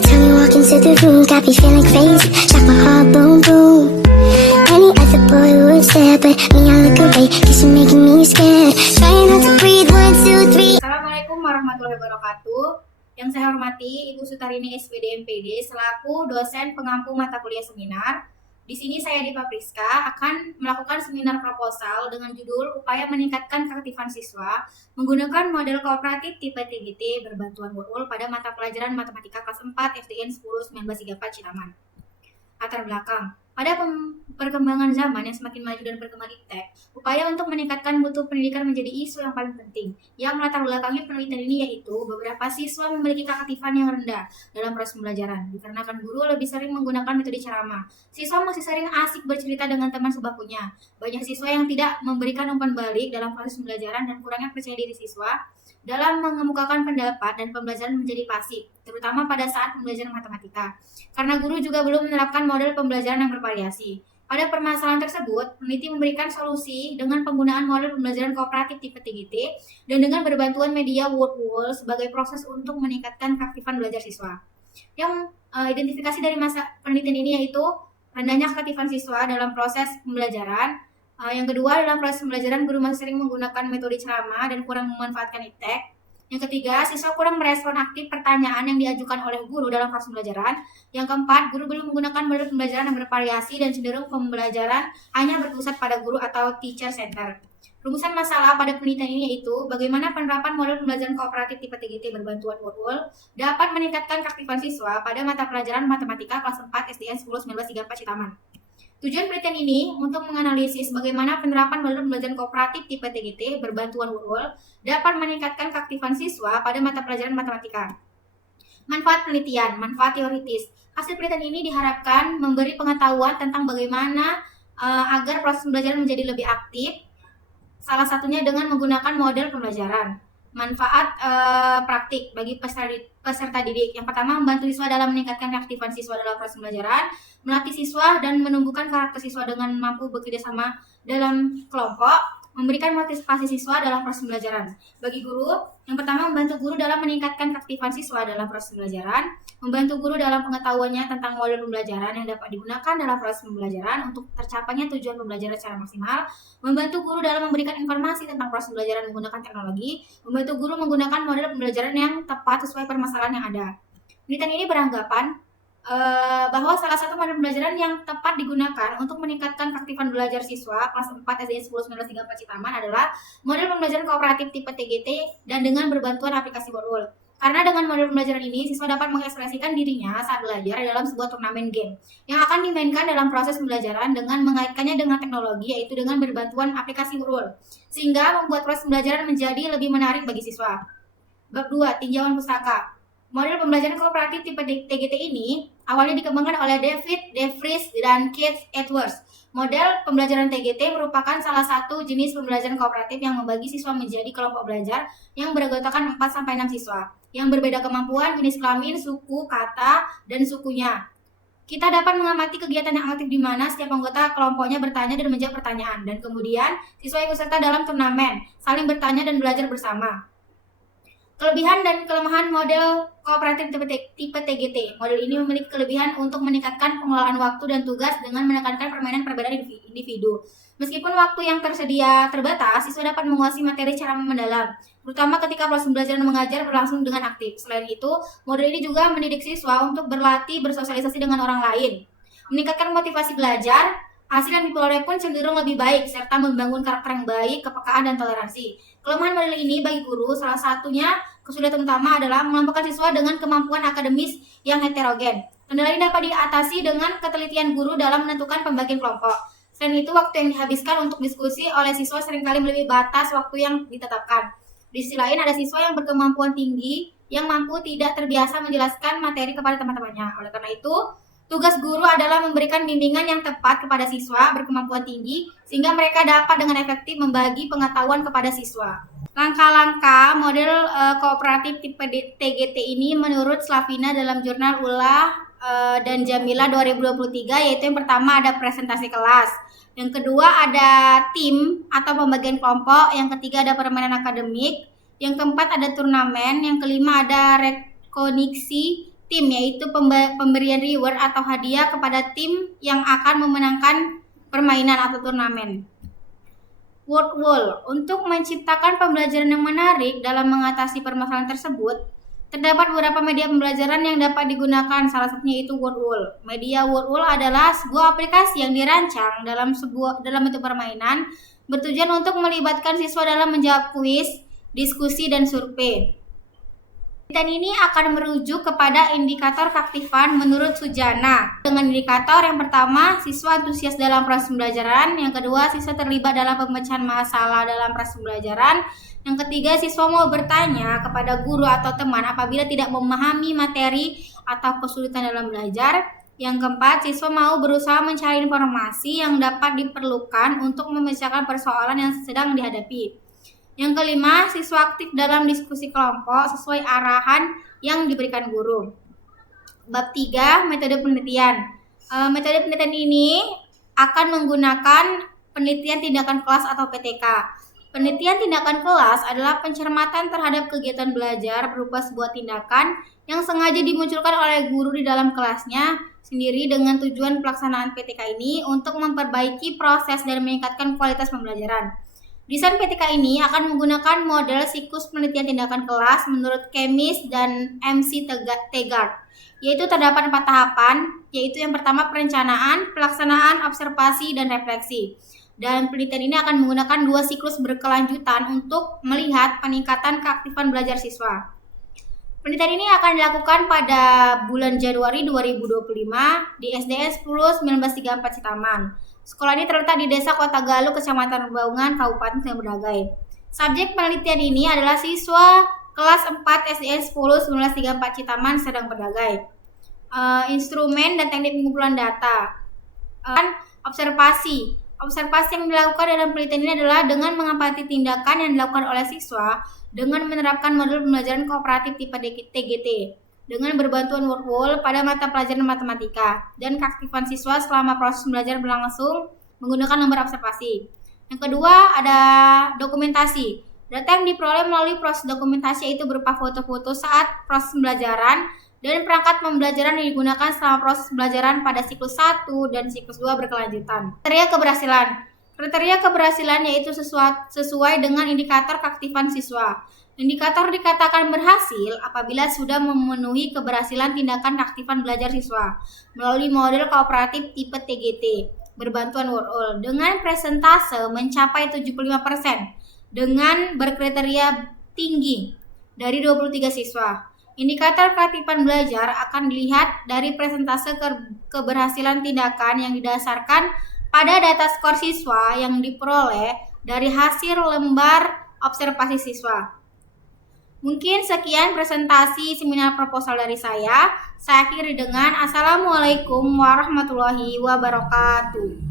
time you walk into the room, got me feeling crazy, like my heart boom boom. Any other boy would stare, but me I look away, cause you're making me scared. Trying not to breathe, 1, 2, 3. Assalamualaikum warahmatullahi wabarakatuh. Yang saya hormati Ibu Sutarini SPD MPD selaku dosen pengampu mata kuliah seminar. Di sini saya Dipa Priska akan melakukan seminar proposal dengan judul Upaya Meningkatkan Keaktifan Siswa menggunakan model kooperatif tipe TGT berbantuan Worul pada mata pelajaran Matematika kelas 4 SDN 10-1934 Citaman. Latar belakang. Pada perkembangan zaman yang semakin maju dan berkembang iptek, upaya untuk meningkatkan mutu pendidikan menjadi isu yang paling penting. Yang melatar belakangi penelitian ini yaitu beberapa siswa memiliki keaktifan yang rendah dalam proses pembelajaran, dikarenakan guru lebih sering menggunakan metode ceramah. Siswa masih sering asik bercerita dengan teman sebangkunya. Banyak siswa yang tidak memberikan umpan balik dalam proses pembelajaran dan kurangnya percaya diri siswa dalam mengemukakan pendapat dan pembelajaran menjadi pasif, terutama pada saat pembelajaran matematika. Karena guru juga belum menerapkan model pembelajaran yang bervariasi. Pada permasalahan tersebut, peneliti memberikan solusi dengan penggunaan model pembelajaran kooperatif tipe TGT dan dengan berbantuan media Worul sebagai proses untuk meningkatkan keaktifan belajar siswa. Yang identifikasi dari masa penelitian ini yaitu rendahnya keaktifan siswa dalam proses pembelajaran. Yang kedua, dalam proses pembelajaran guru masih sering menggunakan metode ceramah dan kurang memanfaatkan iptek. Yang ketiga, siswa kurang merespon aktif pertanyaan yang diajukan oleh guru dalam proses pembelajaran. Yang keempat, guru belum menggunakan model pembelajaran yang bervariasi dan cenderung pembelajaran hanya berpusat pada guru atau teacher center. Rumusan masalah pada penelitian ini yaitu bagaimana penerapan model pembelajaran kooperatif tipe TGT berbantuan Worul dapat meningkatkan keaktifan siswa pada mata pelajaran Matematika kelas 4 SDN 10-1934 Citaman. Tujuan penelitian ini untuk menganalisis bagaimana penerapan model pembelajaran kooperatif tipe TGT berbantuan Worul dapat meningkatkan keaktifan siswa pada mata pelajaran matematika. Manfaat penelitian, manfaat teoritis. Hasil penelitian ini diharapkan memberi pengetahuan tentang bagaimana agar proses pembelajaran menjadi lebih aktif, salah satunya dengan menggunakan model pembelajaran. Manfaat praktik bagi peserta didik. Yang pertama, membantu siswa dalam meningkatkan keaktifan siswa dalam proses pembelajaran, melatih siswa dan menumbuhkan karakter siswa dengan mampu bekerja sama dalam kelompok, memberikan motivasi siswa dalam proses pembelajaran. Bagi guru, yang pertama membantu guru dalam meningkatkan keaktifan siswa dalam proses pembelajaran, membantu guru dalam pengetahuannya tentang model pembelajaran yang dapat digunakan dalam proses pembelajaran untuk tercapainya tujuan pembelajaran secara maksimal, membantu guru dalam memberikan informasi tentang proses pembelajaran menggunakan teknologi, membantu guru menggunakan model pembelajaran yang tepat sesuai permasalahan yang ada. Penelitian ini beranggapan bahwa salah satu model pembelajaran yang tepat digunakan untuk meningkatkan keaktifan belajar siswa kelas 4 SDN 10-1934 Citaman adalah model pembelajaran kooperatif tipe TGT dan dengan berbantuan aplikasi Worul. Karena dengan model pembelajaran ini, siswa dapat mengekspresikan dirinya saat belajar dalam sebuah turnamen game yang akan dimainkan dalam proses pembelajaran dengan mengaitkannya dengan teknologi, yaitu dengan berbantuan aplikasi Worul, sehingga membuat proses pembelajaran menjadi lebih menarik bagi siswa. Bab 2. Tinjauan pustaka. Model pembelajaran kooperatif tipe TGT ini awalnya dikembangkan oleh David De Vries dan Keith Edwards. Model pembelajaran TGT merupakan salah satu jenis pembelajaran kooperatif yang membagi siswa menjadi kelompok belajar yang beranggotakan 4-6 siswa yang berbeda kemampuan, jenis kelamin, suku, kata, dan sukunya. Kita dapat mengamati kegiatan yang aktif di mana setiap anggota kelompoknya bertanya dan menjawab pertanyaan, dan kemudian siswa ikut serta dalam turnamen, saling bertanya dan belajar bersama. Kelebihan dan kelemahan model kooperatif tipe TGT. Model ini memiliki kelebihan untuk meningkatkan pengelolaan waktu dan tugas dengan menekankan permainan perbedaan individu. Meskipun waktu yang tersedia terbatas, siswa dapat menguasai materi secara mendalam, terutama ketika proses belajar dan mengajar berlangsung dengan aktif. Selain itu, model ini juga mendidik siswa untuk berlatih bersosialisasi dengan orang lain, meningkatkan motivasi belajar. Hasil yang diperoleh pun cenderung lebih baik, serta membangun karakter yang baik, kepekaan, dan toleransi. Kelemahan model ini bagi guru, salah satunya kesulitan utama adalah mengelompokkan siswa dengan kemampuan akademis yang heterogen. Kendala ini dapat diatasi dengan ketelitian guru dalam menentukan pembagian kelompok. Selain itu, waktu yang dihabiskan untuk diskusi oleh siswa seringkali melebihi batas waktu yang ditetapkan. Di sisi lain, ada siswa yang berkemampuan tinggi yang mampu tidak terbiasa menjelaskan materi kepada teman-temannya. Oleh karena itu, tugas guru adalah memberikan bimbingan yang tepat kepada siswa berkemampuan tinggi sehingga mereka dapat dengan efektif membagi pengetahuan kepada siswa. Langkah-langkah model kooperatif tipe TGT ini menurut Slavina dalam jurnal Ulah dan Jamila 2023, yaitu yang pertama ada presentasi kelas, yang kedua ada tim atau pembagian kelompok, yang ketiga ada permainan akademik, yang keempat ada turnamen, yang kelima ada rekognisi tim, yaitu pemberian reward atau hadiah kepada tim yang akan memenangkan permainan atau turnamen. Word wall. Untuk menciptakan pembelajaran yang menarik dalam mengatasi permasalahan tersebut, terdapat beberapa media pembelajaran yang dapat digunakan, salah satunya itu word wall. Media word wall adalah sebuah aplikasi yang dirancang dalam bentuk permainan, bertujuan untuk melibatkan siswa dalam menjawab kuis, diskusi, dan survei. Penelitian ini akan merujuk kepada indikator keaktifan menurut Sujana. Dengan indikator yang pertama, siswa antusias dalam proses pembelajaran. Yang kedua, siswa terlibat dalam pemecahan masalah dalam proses pembelajaran. Yang ketiga, siswa mau bertanya kepada guru atau teman apabila tidak memahami materi atau kesulitan dalam belajar. Yang keempat, siswa mau berusaha mencari informasi yang dapat diperlukan untuk memecahkan persoalan yang sedang dihadapi. Yang kelima, siswa aktif dalam diskusi kelompok sesuai arahan yang diberikan guru. Bab 3, metode penelitian. Metode penelitian ini akan menggunakan penelitian tindakan kelas atau PTK. Penelitian tindakan kelas adalah pencermatan terhadap kegiatan belajar berupa sebuah tindakan yang sengaja dimunculkan oleh guru di dalam kelasnya sendiri dengan tujuan pelaksanaan PTK ini untuk memperbaiki proses dan meningkatkan kualitas pembelajaran. Desain PTK ini akan menggunakan model siklus penelitian tindakan kelas menurut Kemis dan MC Tegart, yaitu terdapat 4 tahapan, yaitu yang pertama perencanaan, pelaksanaan, observasi, dan refleksi. Dan penelitian ini akan menggunakan 2 siklus berkelanjutan untuk melihat peningkatan keaktifan belajar siswa. Penelitian ini akan dilakukan pada bulan Januari 2025 di SDN 10 1934 Citaman. Sekolah ini terletak di Desa Kota Galuh, Kecamatan Baungan, Kabupaten Sumberdagai. Subjek penelitian ini adalah siswa kelas 4 SDN 10 1934 Citaman, Sedang Berdagai. Instrumen dan teknik pengumpulan data. Observasi. Observasi yang dilakukan dalam penelitian ini adalah dengan mengamati tindakan yang dilakukan oleh siswa dengan menerapkan model pembelajaran kooperatif tipe TGT dengan berbantuan word wall pada mata pelajaran matematika dan keaktifan siswa selama proses belajar berlangsung menggunakan lembar observasi. Yang kedua ada dokumentasi. Data yang diperoleh melalui proses dokumentasi yaitu berupa foto-foto saat proses pembelajaran dan perangkat pembelajaran yang digunakan selama proses pembelajaran pada siklus 1 dan siklus 2 berkelanjutan. Kriteria keberhasilan. Kriteria keberhasilan yaitu sesuai dengan indikator keaktifan siswa. Indikator dikatakan berhasil apabila sudah memenuhi keberhasilan tindakan keaktifan belajar siswa melalui model kooperatif tipe TGT berbantuan word wall dengan presentase mencapai 75% dengan berkriteria tinggi dari 23 siswa. Indikator keaktifan belajar akan dilihat dari presentase keberhasilan tindakan yang didasarkan pada data skor siswa yang diperoleh dari hasil lembar observasi siswa. Mungkin sekian presentasi seminar proposal dari saya. Saya akhiri dengan Assalamualaikum warahmatullahi wabarakatuh.